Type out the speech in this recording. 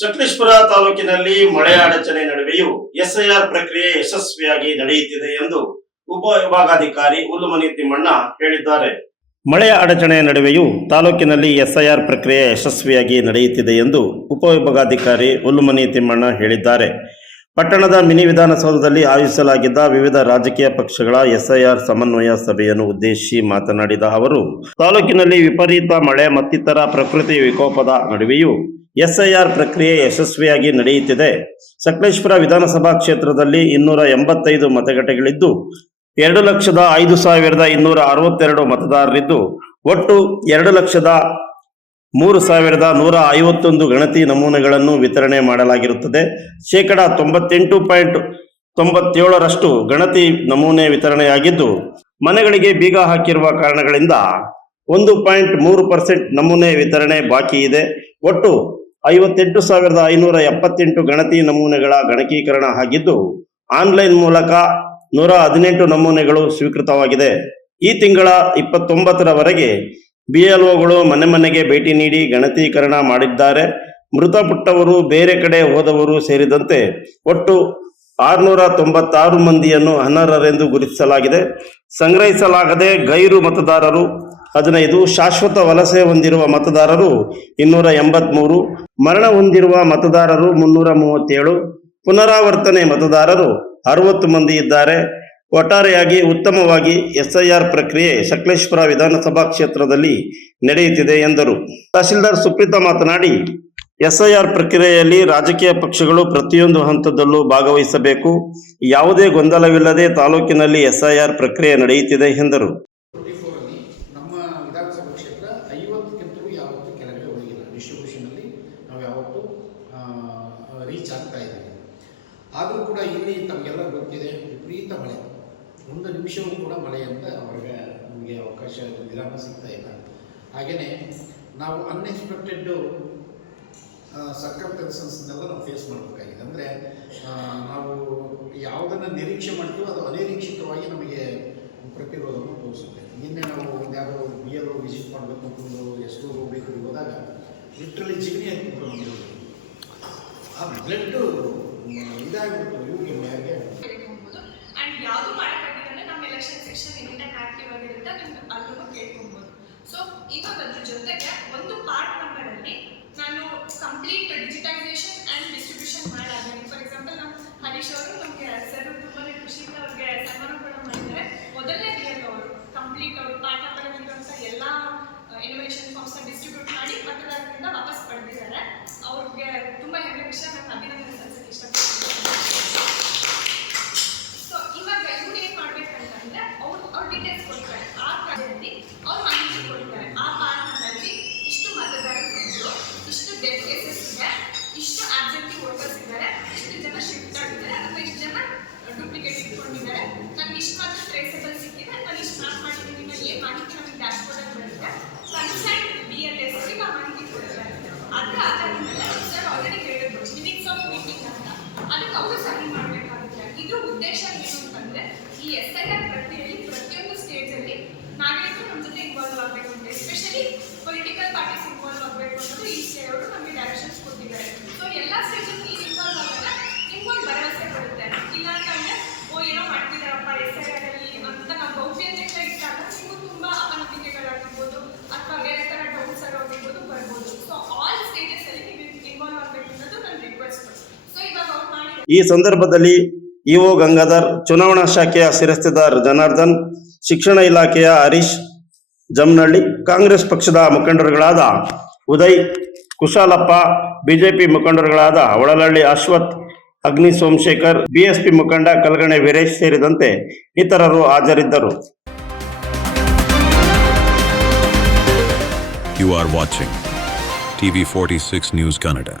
ಸಕಲೇಶಪುರ ತಾಲೂಕಿನಲ್ಲಿ ಮಳೆ ಅಡಚಣೆ ನಡುವೆಯೂ ಎಸ್ಐಆರ್ ಪ್ರಕ್ರಿಯೆ ಯಶಸ್ವಿಯಾಗಿ ನಡೆಯುತ್ತಿದೆ ಎಂದು ಉಪವಿಭಾಗಾಧಿಕಾರಿ ಹುಲ್ಲುಮನಿ ತಿಮ್ಮಣ್ಣ ಹೇಳಿದ್ದಾರೆ. ಮಳೆಯ ಅಡಚಣೆ ನಡುವೆಯೂ ತಾಲೂಕಿನಲ್ಲಿ ಎಸ್ಐಆರ್ ಪ್ರಕ್ರಿಯೆ ಯಶಸ್ವಿಯಾಗಿ ನಡೆಯುತ್ತಿದೆ ಎಂದು ಉಪವಿಭಾಗಾಧಿಕಾರಿ ಹುಲ್ಲುಮನಿ ತಿಮ್ಮಣ್ಣ ಹೇಳಿದ್ದಾರೆ. ಪಟ್ಟಣದ ಮಿನಿ ವಿಧಾನಸೌಧದಲ್ಲಿ ಆಯೋಜಿಸಲಾಗಿದ್ದ ವಿವಿಧ ರಾಜಕೀಯ ಪಕ್ಷಗಳ ಎಸ್ಐಆರ್ ಸಮನ್ವಯ ಸಭೆಯನ್ನು ಉದ್ದೇಶಿಸಿ ಮಾತನಾಡಿದ ಅವರು, ತಾಲೂಕಿನಲ್ಲಿ ವಿಪರೀತ ಮಳೆ ಮತ್ತಿತರ ಪ್ರಕೃತಿ ವಿಕೋಪದ ನಡುವೆಯೂ ಎಸ್ಐಆರ್ ಪ್ರಕ್ರಿಯೆ ಯಶಸ್ವಿಯಾಗಿ ನಡೆಯುತ್ತಿದೆ. ಸಕಲೇಶಪುರ ವಿಧಾನಸಭಾ ಕ್ಷೇತ್ರದಲ್ಲಿ 285 ಮತಗಟ್ಟೆಗಳಿದ್ದು 2,05,262 ಮತದಾರರಿದ್ದು ಒಟ್ಟು 2,03,151 ಗಣತಿ ನಮೂನೆಗಳನ್ನು ವಿತರಣೆ ಮಾಡಲಾಗಿರುತ್ತದೆ. 98.97% ಗಣತಿ ನಮೂನೆ ವಿತರಣೆಯಾಗಿದ್ದು, ಮನೆಗಳಿಗೆ ಬೀಗ ಹಾಕಿರುವ ಕಾರಣಗಳಿಂದ 1.3% ನಮೂನೆ ವಿತರಣೆ ಬಾಕಿ ಇದೆ. ಒಟ್ಟು 58,578 ಗಣತಿ ನಮೂನೆಗಳ ಗಣಕೀಕರಣ ಆಗಿದ್ದು, ಆನ್ಲೈನ್ ಮೂಲಕ 118 ನಮೂನೆಗಳು ಸ್ವೀಕೃತವಾಗಿದೆ. ಈ ತಿಂಗಳ 29ರವರೆಗೆ BLOಗಳು ಮನೆ ಮನೆಗೆ ಭೇಟಿ ನೀಡಿ ಗಣಕೀಕರಣ ಮಾಡಿದ್ದಾರೆ. ಮೃತಪಟ್ಟವರು, ಬೇರೆ ಕಡೆ ಹೋದವರು ಸೇರಿದಂತೆ ಒಟ್ಟು 696 ಮಂದಿಯನ್ನು ಅನರ್ಹರೆಂದು ಗುರುತಿಸಲಾಗಿದೆ. ಸಂಗ್ರಹಿಸಲಾಗದೆ ಗೈರು ಮತದಾರರು 15, ಶಾಶ್ವತ ವಲಸೆ ಹೊಂದಿರುವ ಮತದಾರರು 283, ಮರಣ ಹೊಂದಿರುವ ಮತದಾರರು 337, ಪುನರಾವರ್ತನೆ ಮತದಾರರು 60 ಮಂದಿ ಇದ್ದಾರೆ. ಒಟ್ಟಾರೆಯಾಗಿ ಉತ್ತಮವಾಗಿ ಎಸ್ಐಆರ್ ಪ್ರಕ್ರಿಯೆ ಸಕಲೇಶಪುರ ವಿಧಾನಸಭಾ ಕ್ಷೇತ್ರದಲ್ಲಿ ನಡೆಯುತ್ತಿದೆ ಎಂದರು. ತಹಶೀಲ್ದಾರ್ ಸುಪ್ರೀತಾ ಮಾತನಾಡಿ, ಎಸ್ಐಆರ್ ಪ್ರಕ್ರಿಯೆಯಲ್ಲಿ ರಾಜಕೀಯ ಪಕ್ಷಗಳು ಪ್ರತಿಯೊಂದು ಹಂತದಲ್ಲೂ ಭಾಗವಹಿಸಬೇಕು. ಯಾವುದೇ ಗೊಂದಲವಿಲ್ಲದೆ ತಾಲೂಕಿನಲ್ಲಿ ಎಸ್ಐಆರ್ ಪ್ರಕ್ರಿಯೆ ನಡೆಯುತ್ತಿದೆ ಎಂದರು. ನಮ್ಮ ವಿಧಾನಸಭಾ ಕ್ಷೇತ್ರ 50ಕ್ಕಿಂತಲೂ ಯಾವತ್ತೂ ಕೆಳಗಡೆ ಹೋಗಿಲ್ಲ. ಡಿಸ್ಟ್ರಿಬ್ಯೂಷನಲ್ಲಿ ನಾವು ಯಾವತ್ತೂ ರೀಚ್ ಆಗ್ತಾ ಇದ್ದೀವಿ. ಆದರೂ ಕೂಡ ಇಲ್ಲಿ ತಮಗೆಲ್ಲ ಗೊತ್ತಿದೆ, ವಿಪರೀತ ಮಳೆ, ಒಂದು ನಿಮಿಷವೂ ಕೂಡ ಮಳೆ ಅಂತ ಅವ್ರಿಗೆ ನಮಗೆ ಅವಕಾಶ ವಿರಾಮ ಸಿಗ್ತಾ ಇಲ್ಲ. ಹಾಗೆಯೇ ನಾವು ಅನ್ಎಕ್ಸ್ಪೆಕ್ಟೆಡ್ ಸರ್ಕಮ್ಸ್ಟೆನ್ಸಸ್ನೆಲ್ಲ ನಾವು ಫೇಸ್ ಮಾಡಬೇಕಾಗಿದೆ. ಅಂದರೆ ನಾವು ಯಾವುದನ್ನು ನಿರೀಕ್ಷೆ ಮಾಡ್ತೀವೋ ಅದು ಅನಿರೀಕ್ಷಿತವಾಗಿ ನಮಗೆ ಪ್ರತಿರೋಧವನ್ನು ತೋರಿಸುತ್ತೆ. ನಿನ್ನೆ ನಾವು ಒಂದ್ಯಾವುದೋ BLO ವಿಸಿಟ್ ಮಾಡಬೇಕು ಅಂತಂದು ಎಷ್ಟು ಹೋಗಬೇಕು ಹೋದಾಗ ಲಿಟ್ರಲಿ ಜಿಗ್ನಿ ಹಾಕಿಬಿಟ್ಟು ನಮಗೆ ಆ ಬ್ಲಡ್ಡು ಇದಾಗಿಬಿಟ್ಟು ಇವ್ರಿಗೆ ಮ್ಯಾಗೆ ಯಾವುದು ಮಾಡೋಕ್ಕಾಗಿಲ್ಲ. ನಮ್ಮ ಎಲೆಕ್ಷನ್ ಸೆಕ್ಷನ್ ಏನೇನು ಆಕ್ಟಿವ್ ಆಗಿರುತ್ತೆ ಅದನ್ನು ಅಲ್ಲೂ ಕೇಳ್ಕೊಬೋದು. ಸೊ ಇವಾಗ ಅದ್ರ ಜೊತೆಗೆ ಒಂದು ಪಾರ್ಟ್ ನಂಬರಲ್ಲಿ ನಾನು ಕಂಪ್ಲೀಟ್ ಡಿಜಿಟೈಸೇಷನ್ ಆ್ಯಂಡ್ ಡಿಸ್ಟ್ರಿಬ್ಯೂಷನ್ ಮಾಡಾಗಿದೆ. ಫಾರ್ ಎಕ್ಸಾಂಪಲ್ ನಮ್ಮ ಹರೀಶ್ ಅವರು ನಮಗೆ ಸರ್ ತುಂಬಾ ಖುಷಿಯಿಂದ ಅವ್ರಿಗೆ ಸನ್ಮಾನ ಕೂಡ ಮಾಡಿದ್ದಾರೆ. ಮೊದಲನೇ ದಿನ ಅವರು ಕಂಪ್ಲೀಟ್ ಅವರು ಪಾರ್ಟ್ ನಂಬರಲ್ಲಿರುವಂಥ ಎಲ್ಲ ಇನ್ಫಾರ್ಮೇಷನ್ ಫಾರ್ಮ್ಸ್ನ ಡಿಸ್ಟ್ರಿಬ್ಯೂಟ್ ಮಾಡಿ ಮತದಾರರಿಂದ ವಾಪಸ್ ಪಡೆದಿದ್ದಾರೆ. ಅವ್ರಿಗೆ ತುಂಬ ಹೆಮ್ಮೆ ವಿಷಯ, ನಾನು ಅಭಿನಂದನೆ ಸಲ್ಲಿಸಕ್ಕೆ ಇಷ್ಟಪಡ್ತೀನಿ. ಸೊ ಇವಾಗ ಇವ್ರು ಏನು ಮಾಡ್ಬೇಕಂತಂದ್ರೆ ಅವ್ರ ಡೀಟೇಲ್ಸ್ ಕೊಡ್ತಾರೆ. ಆ ಕಾರ್ಯದಲ್ಲಿ ಅವ್ರು ಮಾಹಿತಿ ಕೊಡ್ತಾರೆ. ಆ ಪಾರ್ಟ್ನಲ್ಲಿ ಇಷ್ಟು ಮತದಾರರು ಇದ್ರು, ಇಷ್ಟು ಡೆತ್ ಕೇಸಸ್ ಇದೆ, ಇಷ್ಟು ಆಬ್ಸೆಂಟಿ ವೋಟರ್ಸ್ ಇದ್ದಾರೆ, ಇಷ್ಟು ಜನ ಶಿಫ್ಟ್ ಆಗಿದ್ದಾರೆ ಅಥವಾ ಇಷ್ಟು ಜನ ಡೂಪ್ಲಿಕೇಟ್ ಇಟ್ಕೊಂಡಿದ್ದಾರೆ, ನನ್ಗೆ ಇಷ್ಟು ಮಾತ್ರ ಟ್ರೇಸಬಲ್ ಸಿಕ್ಕಿದೆ, ನಾನು ಇಷ್ಟು ಮ್ಯಾಪ್ ಮಾಡಿದ್ದೀನಿ, ನಾನು ಏನು ಮಾಹಿತಿ ನಮಗೆ ಡ್ಯಾಶ್ ಬೋರ್ಡಲ್ಲಿ ಬರುತ್ತೆ. ಕನ್ಸೈನ್ಡ್ BLS ಅವರಿಗೆ ಆ ಮಾಹಿತಿ ಕೊಡ್ತಾರೆ. ಅದರ ಆಧಾರದ ಮೇಲೆ ಸರ್ ಆಲ್ರೆಡಿ ಹೇಳಿದ್ರು ಮಿನಿಟ್ಸ್ ಆಫ್ ಮೀಟಿಂಗ್ ಅಂತ, ಅದಕ್ಕೆ ಅವರು ಸಹಿ ಮಾಡಬೇಕಾಗುತ್ತೆ. ಇದ್ರ ಉದ್ದೇಶ ಏನು ಅಂತಂದರೆ ಈ ಎಸ್ಐಆರ್ ಪ್ರಕ್ರಿಯೆಯಲ್ಲಿ ಪ್ರತಿಯೊಂದು ಸ್ಟೇಜಲ್ಲಿ ನಾಗರಿಕರು ನಮ್ಮ ಜೊತೆ ಇನ್ವಾಲ್ವ್ ಆಗಬೇಕು ಅಂತ, ಎಸ್ಪೆಷಲಿ ಪೊಲಿಟಿಕಲ್ ಪಾರ್ಟೀಸ್ ಇನ್ವಾಲ್ವ್ ಆಗಬೇಕು ಅನ್ನೋದು ಈ ಸ್ಟೇಜ್ ಅವರು ನಮಗೆ ಡೈರೆಕ್ಷನ್ಸ್ ಕೊಟ್ಟಿದ್ದಾರೆ. ಸೊ ಎಲ್ಲ ಸ್ಟೇಜಲ್ಲಿ ನೀವು ಇನ್ವಾಲ್ವ್ ಆದಾಗ ನಿಮ್ಗೊಂದು ಭರವಸೆ ಬರುತ್ತೆ. ಇಲ್ಲ ಅಂತಂದರೆ ಏನೋ ಮಾಡ್ತಿದ್ದಾರಪ್ಪ ಎಸ್ಐಆರಲ್ಲಿ ಅಂತ ನಾವು ಗೌಪ್ಯತೆಯಿಂದ ಇಟ್ಟಾಗ ನಿಮಗೂ ತುಂಬ ಅಪನಂಬಿಕೆಗಳಾಗಿರ್ಬೋದು ಅಥವಾ ಬೇರೆ ಥರ ಡೌಟ್ಸ್ ಆಗಿರ್ಬೋದು ಬರ್ಬೋದು. ಸೊ ಆಲ್ ಸ್ಟೇಜಸಲ್ಲಿ ನೀವು ಇನ್ವಾಲ್ವ್ ಆಗಬೇಕು ಅನ್ನೋದು ನನ್ನ ರಿಕ್ವೆಸ್ಟ್. ಸೊ ಇವಾಗ ಅವ್ರು ಮಾಡಿ ಈ ಸಂದರ್ಭದಲ್ಲಿ ಇಒ ಗಂಗಾಧರ್, ಚುನಾವಣಾ ಶಾಖೆಯ ಶಿರಸ್ತೇದಾರ್ ಜನಾರ್ದನ್, ಶಿಕ್ಷಣ ಇಲಾಖೆಯ ಹರೀಶ್ ಜಮನಹಳ್ಳಿ, ಕಾಂಗ್ರೆಸ್ ಪಕ್ಷದ ಮುಖಂಡರುಗಳಾದ ಉದಯ್, ಕುಶಾಲಪ್ಪ, ಬಿಜೆಪಿ ಮುಖಂಡರುಗಳಾದ ಒಳಲಹಳ್ಳಿ ಅಶ್ವಥ್, ಅಗ್ನಿ ಸೋಮಶೇಖರ್, BSP ಮುಖಂಡ ಕಲ್ಗಣೆ ವೀರೇಶ್ ಸೇರಿದಂತೆ ಇತರರು ಹಾಜರಿದ್ದರು. You are watching TV 46 News Kannada.